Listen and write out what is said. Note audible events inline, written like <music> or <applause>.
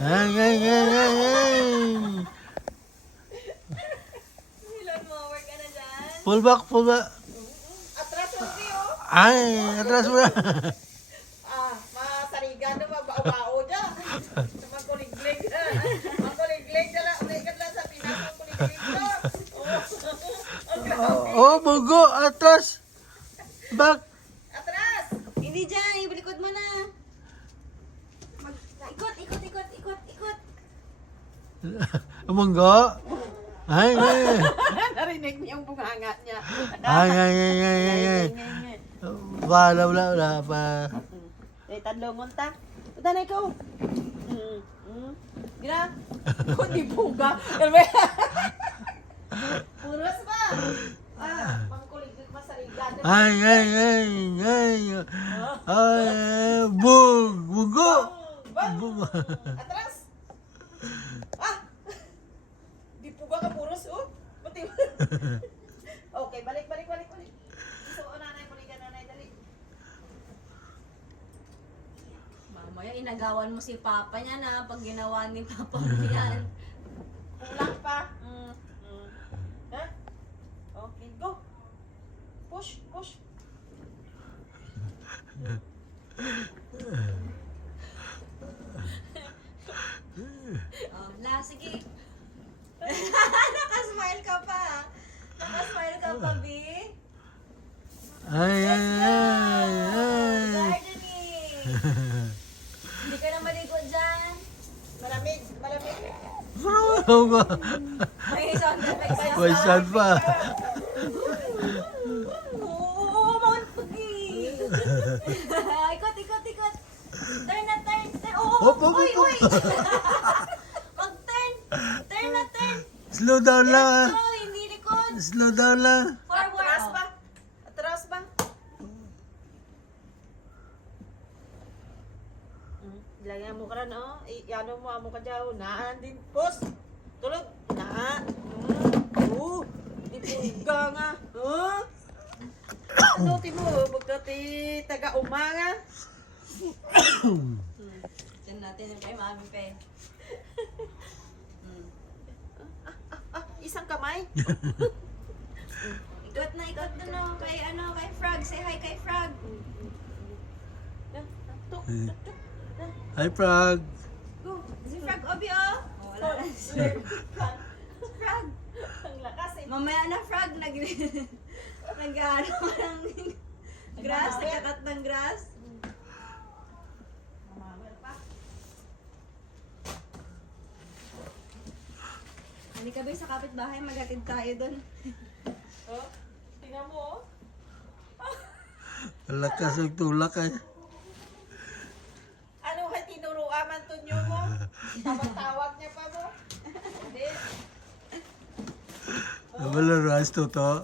Ay, ay, ay, ay, ay. Dyan. Pull back, pull back. Atras yung siyo. Ay, atras mo na. Ah, masarigan na mabao-bao dyan. Magkuliglig. Magkuliglig na lang. Ulikat lang sa Pinas. Magkuliglig na. Oh, Oh, bugo, atras. Back. Atras! Hindi dyan, ibalikod mo na. Ikot, ikot, ikot. <laughs> Munggo. Ay, ay, <laughs> Narinig niyo yung bunganga niya. ay, ay, ay, ay, ay, ay. Wala, wala, wala pa. Eh, tadlongon ta. Uda na ikaw. Mm. Mm. Gira. <laughs> Kundi buga. Puros ba? Ah, mangkuliglig masarigan. Ay, ay, ay, ay. Ay, bug, bugo. <laughs> Atras! Ah! Di puga ka puros, oh. Pati <laughs> Okay, balik, balik, balik, balik. Gusto ko nanay, balikan nanay, dali. Mamaya inagawan mo si Papa niya na pag ginawa ni Papa mo yan. <laughs> Kulang pa. Mm. Mm. Ha? Okay, go. Push, push. Sige. <laughs> Nakasmile ka pa. ah. Nakasmile ka pa, B. Ay, ay, ay, ay. Gardening. Hindi ka na maligo dyan. Malamig, malamig. Bugo. May sound effects <laughs> na. May sound pa. Oo, Mount Pugi. <laughs> ikot, ikot, ikot. Turn na, turn. turn. Oo, Hop, hop, uy, hop, uy. Mag-turn. Turn na, turn. Slow down lang ah. Diretso, hindi likod. Slow down lang. Forward. Atras Oh. ba? Atras ba? Mm, Ilagyan mo ka rin, oh. I- ano mo, amo ka dyan, oh. Naan din. Pus! Tulog! Na! Mm. Oo! Ipuga nga. Oh! Ano, timo, magkati taga-umanga. Hmm. <coughs> Diyan natin yung kay Mami Pe. <laughs> Isang kamay. <laughs> Ikot na, ikot na no. Kay ano, kay Frog. Say hi kay Frog. Hi, Prag. Go. Si Frog, obi oh. Oh, wala na Frog. Ang lakas eh. Mamaya na Frog, nag... <laughs> Nag-ano ng Hindi ka ba sa kapitbahay, maghatid tayo doon. Oh, tingnan mo, oh. Lakas ang tulak eh. Ano kay tinuruan man to nyo mo? <laughs> Tawag-tawag niya pa mo. Hindi. Wala rice to to.